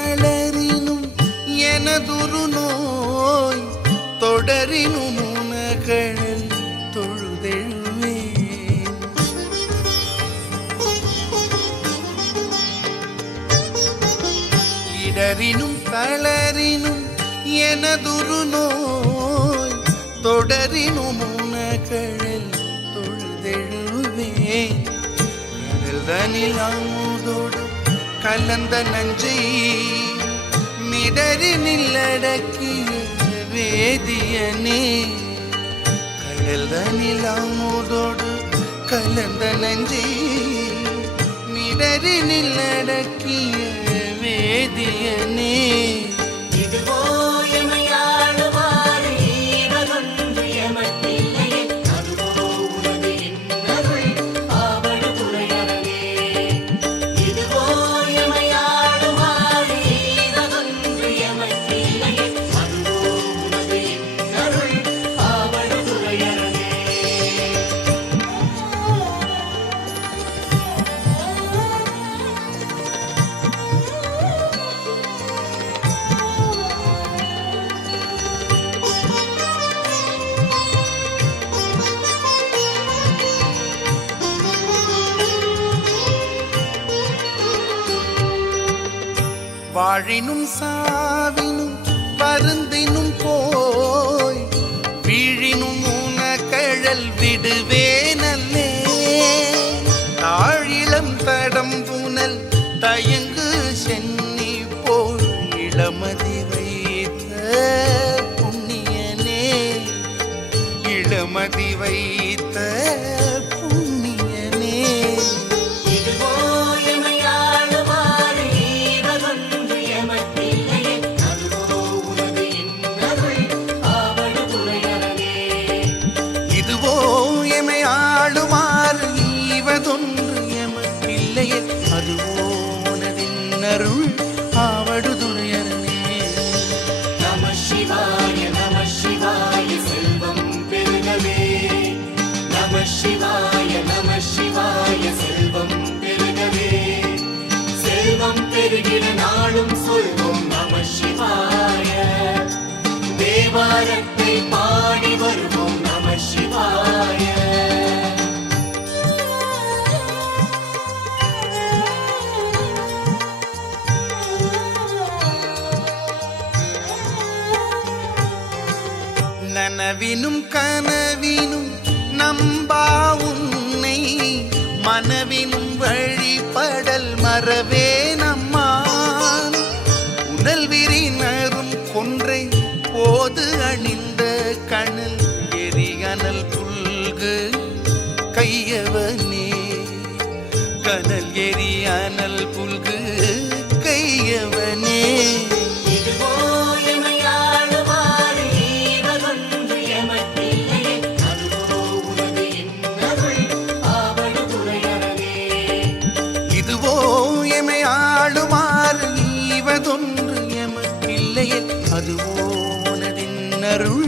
தளரினும் எனதுரு நோய் தொடரினும் உனகழல் தொழுதெழுவே. இடரினும் தளரினும் எனதுரு நோய் தொடரினும் உனகழல் தொழுதெழுவே. கடல்தனில் அமுதோடு கலந்த நஞ்சை மிடரினில் அடக்கிய வேதியனே. கடல்தனில் அமுதோடு கலந்த நஞ்சை மிடரினில் அடக்கிய வேதியனே. இதுவோ எமையாளுமாறு ஈவதொன்று எமக்கில்லையே, அதுவோ உனது இன்னருள் ஆவடு துறையறவே. இதுவோ எமையாளுமாறு ஈவதொன்று எமக்கில்லையே, அதுவோ உனது இன்னருள் ஆவடு துறையறவே. வாழினும் சாவினும் வருந்தினும் போய் வீழினும் உனகழல் விடுவேனல்லே. தாழிலம் தடம் புனல் தயங்கு சென்னி போல் இளமதி வைத்த புண்ணியனே. இளமதி வைத்த புண்ணியனே. இதுவோ எமையாளுமாறு ஈவதொன்று எமக்கில்லையே, அதுவோ உனது இன்னருள் ஆவடு துறையறவே. இதுவோ எமை ஆளுமாறு ஈவதொன்று எமக்கில்லையே, அதுவோ உனதின்னருள் ஆவடுதுறையரணே. நம சிவாய நம சிவாய செல்வம் பெருகவே. நம சிவாய நம சிவாய செல்வம் பெருகவே. செல்வம் பெருகிட நாளும் சொல்வோம் நம சிவாய. தேவாரத்தை பாடி வருவோம் நம சிவாய. நனவினும் கனவினும் நம்பா உன்னை மனவினும் வழிபடல் மறவே நம்மான். உடல் விரினரும் கொன்றை போது அணிந்த கணல் எரியனல் புல்கு கையவனே. கனல் எரியனல் புல்கு கையவனே. இதுவோ எமையாளுமாறு ஈவதொன்று எமக்கில்லையே, அதுவோ உனது இன்னருள் ஆவடு துறையறவே. இதுவோ எமை ஆளுமாறு ஈவதொன்று எமக்கில்லையே, அதுவோ உனதின்னருள்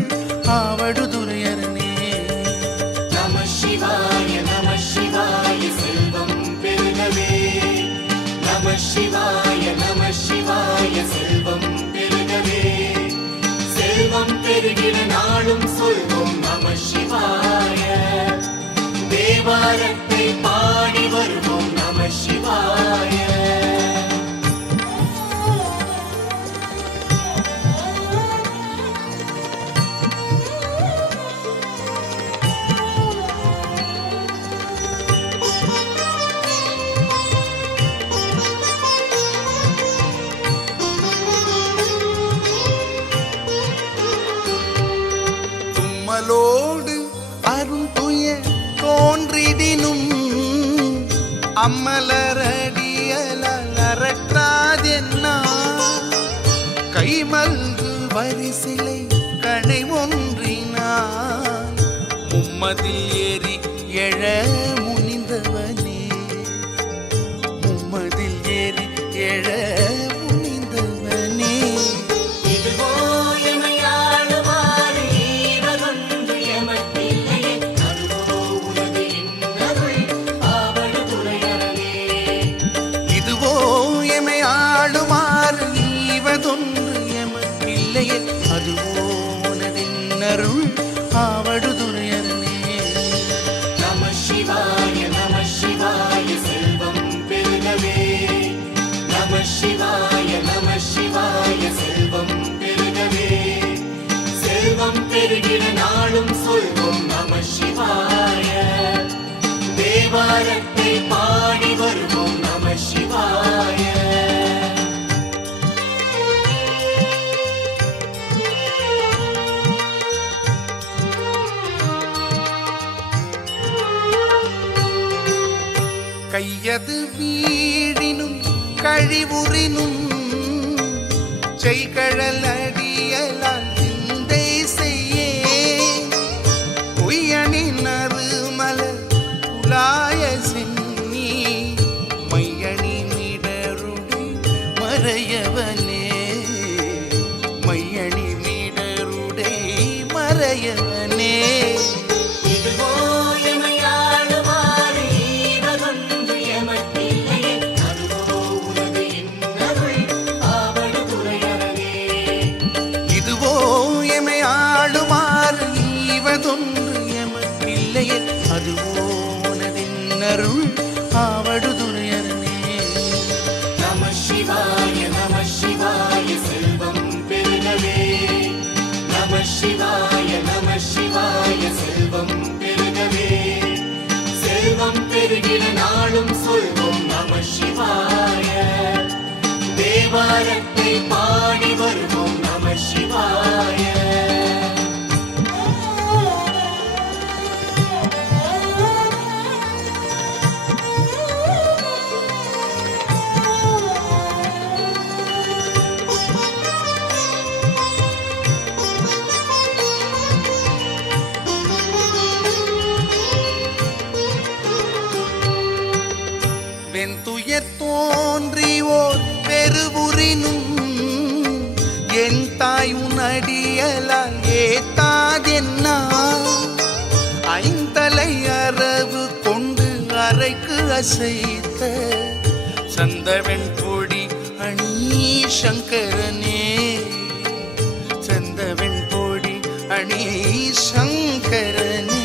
ஆவடுதுறையரணே. நம சிவாய நம சிவாய செல்வம் பெருகவே. நம சிவாய நம சிவாய செல்வம் பெருகவே. செல்வம் பெருகிட நாளும் சொல்வோம் நம சிவாய. தேவாரத்தை பாடி வருவோம் நம சிவாய. தும்மலோடு அருந்துய தோன்றிடினும் அம்மலரடியலால் அறற்றாதென்னா. கைமல்கு வரிசிலை கணை ஒன்றினான் மும்மதில் ஏறி எழ முனிந்தவனே. மும்மதில் ஏறி எழ முனிந்தவனே. இதுவோ எமையாளுமாறு ஈவதொன்று எமக்கில்லையே, அதுவோ உனது இன்னருள் ஆவடு துறையறவே. எது வீழினும் கழிவுறினும் செய்கழல் அடியலால் சிந்தை செய்யே பொய்யணின் அருமலர் புலாய சென்னி மையணி மிடருடை மறையவனே மையணி மிடருடை மறையவனே அதுவோ உனதின்னருள் ஆவடுதுரையரனே. நம சிவாய செல்வம் பெருகவே. நம சிவாய செல்வம் பெருகவே. செல்வம் பெருகிற நாளும் சொல்வோம் நம சிவாய. தேவாரத்தை பாடி வருவோம் நம சிவாய. வெண்துயர் தோன்றியோர் பெருவுரினும் என் தாய் உனடியலால் ஏத்தாதென்னா ஐந்தலை அரவு கொண்டு அறைக்கு அசைத்த சந்தவெண் பொடி அணி சங்கரனே சந்தவெண் பொடி அணி சங்கரனே.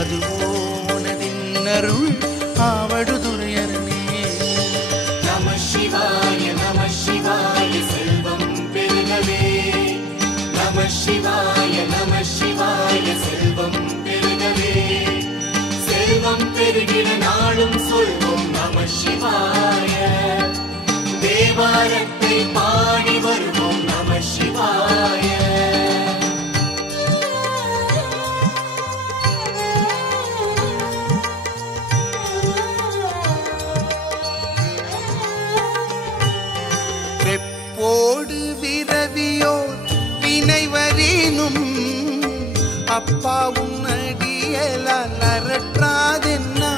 அதுவோ உனதின்னருள் ஆவடுதுரையரனே. நம சிவாய செல்வம் பெருகவே. நம சிவாய செல்வம் பெருகவே. செல்வம் பெருகிற நாளும் சொல்வோம் நம சிவாய. தேவாரத்தை பாடி வருவோம் நம சிவாய. வெப்போடு விரவியோர் வினைவரினும் அப்பா உன்னடியலால் அரற்றாதென்னா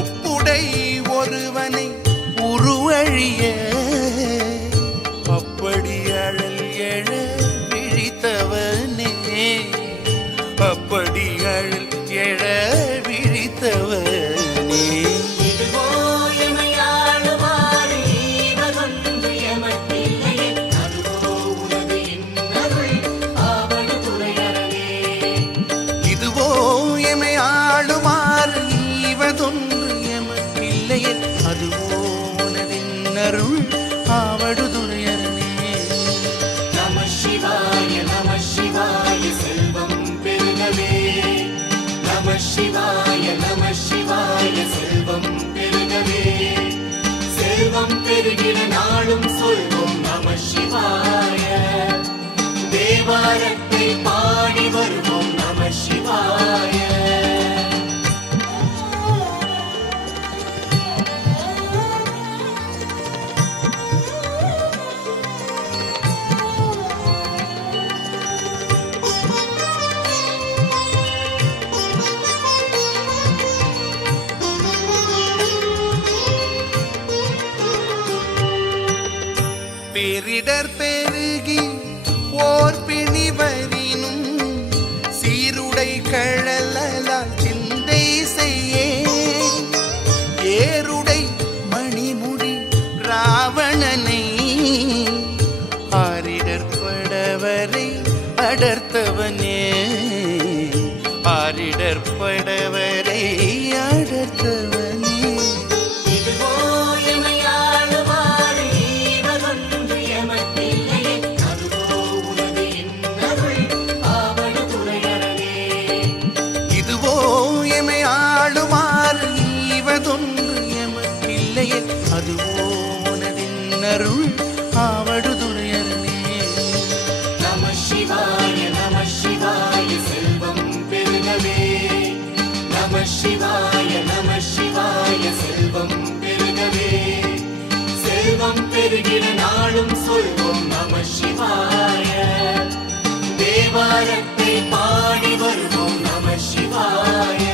ஒப்புடை ஒருவனை உருவழிய அப்படி அழல் எழ விழித்தவனே அப்படி அழல் எழ விழித்தவனே. அதுவோ உனதின்னருள் ஆவடுதுரையரனே. நம சிவாய செல்வம் பெருகவே. நம சிவாய செல்வம் பெருகவே. செல்வம் பெருகிற நாளும் சொல்வோம் நம சிவாய. தேவாரத்தை பாடி வருவோம் நம சிவாய. பேரிடர் பெருகி ஓர் பிணிவரினும் சீருடை கழலால் சிந்தை செய்யே ஏருடை மணிமுடி ராவணனை ஆரிடற்படவரை அடர்த்தவனே ஆரிடற்படவரை அடர்த்தவனே. இதுவோ எமை ஆளுமா நின்னருள் ஆவடுதுறையரணே. நம சிவாய செல்வம் பெருகவே. நம சிவாய செல்வம் பெருகவே. செல்வம் பெருகிட நாளும் சொல்வோம் நம சிவாய. தேவாரத்தை பாடி வருவோம் நம சிவாய.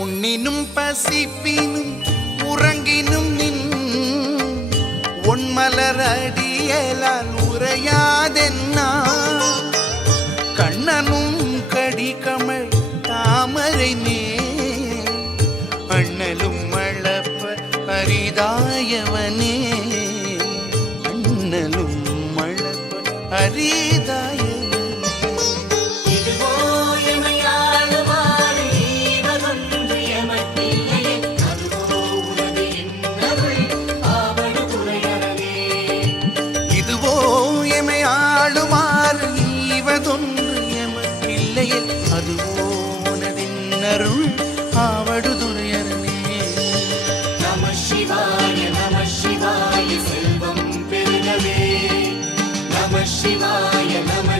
உண்ணினும் பசிப்பினும் உறங்கினும் நின் ஒன்மலர் அடியலால் உரையாதென்னா. கண்ணனும் கடிகமழ் தாமரை மேல் அண்ணலும் மழப்ப அரிதாயவனே. அண்ணலும் மழப்ப அரிதாயவனே. அதுவோ உனதின்னருள் ஆவடுதுறையரணே. நம சிவாய செல்வம் பெருகவே. நம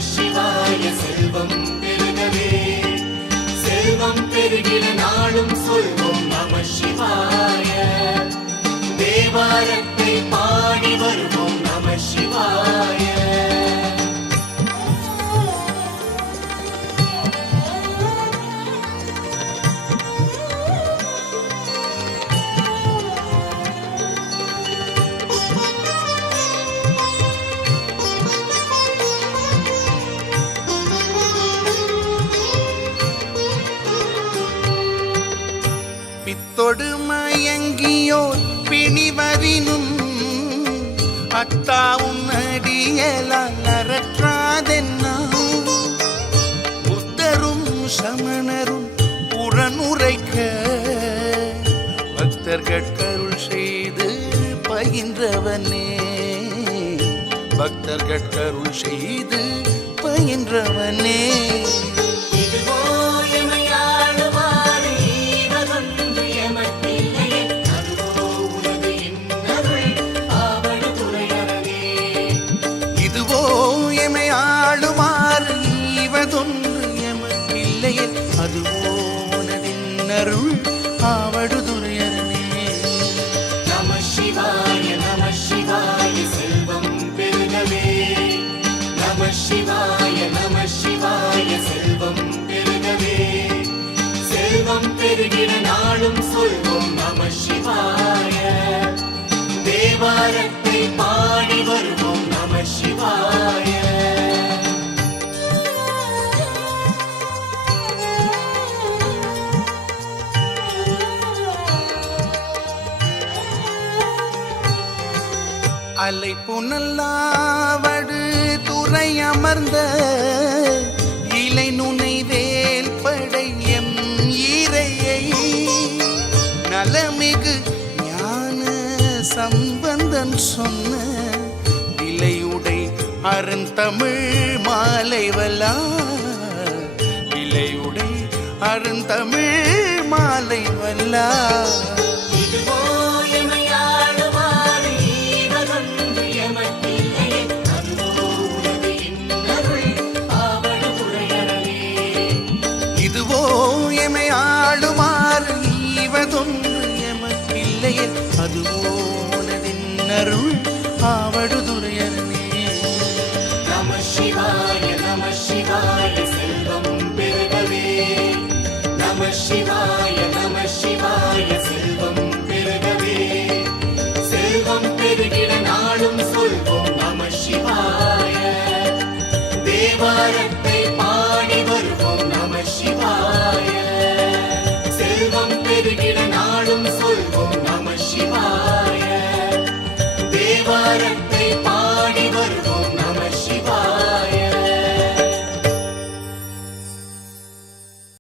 சிவாய செல்வம் பெருகவே. செல்வம் பெருகிட நாளும் சொல்வோம் நம சிவாய. தேவாரத்தை பாடி வருவோம் நம சிவாய. பித்தொடு மயங்கியோர் பிணிவரினும் அத்தாவும் அடியலால் அறற்றாதென்னா. புத்தரும் சமணரும் புறனுரைக்க பக்தர்கட்கருள் செய்து பயின்றவனே. பக்தர்கட்கருள் செய்து பயின்றவனே. அதுவோ உனதின்னருள் ஆவடுதுறையரணே. நம சிவாய செல்வம் பெருகவே. நம சிவாய செல்வம் பெருகவே. செல்வம் பெருகிட நாளும் சொல்வோம் நம சிவாய. தேவாரத்தை பாடி வருவோம் நம சிவாய. அலை புனல்லாவடு துறை அமர்ந்த இலை நுனை வேல் படையம் ஈரையை நலமிகு ஞான சம்பந்தன் சொன்ன இலையுடை அருந்தமிழ் மாலைவலா. இலையுடை அருந்தமிழ் மாலைவல்லா. அதுவோ உனதின்னருள் ஆவடுதுறையரணே. நம சிவாய செல்வம் பெருகவே. நம சிவாய செல்வம் பெருகவே. செல்வம் பெருகிட நாளும் சொல்வோம் நம சிவாய. தேவாரத்தை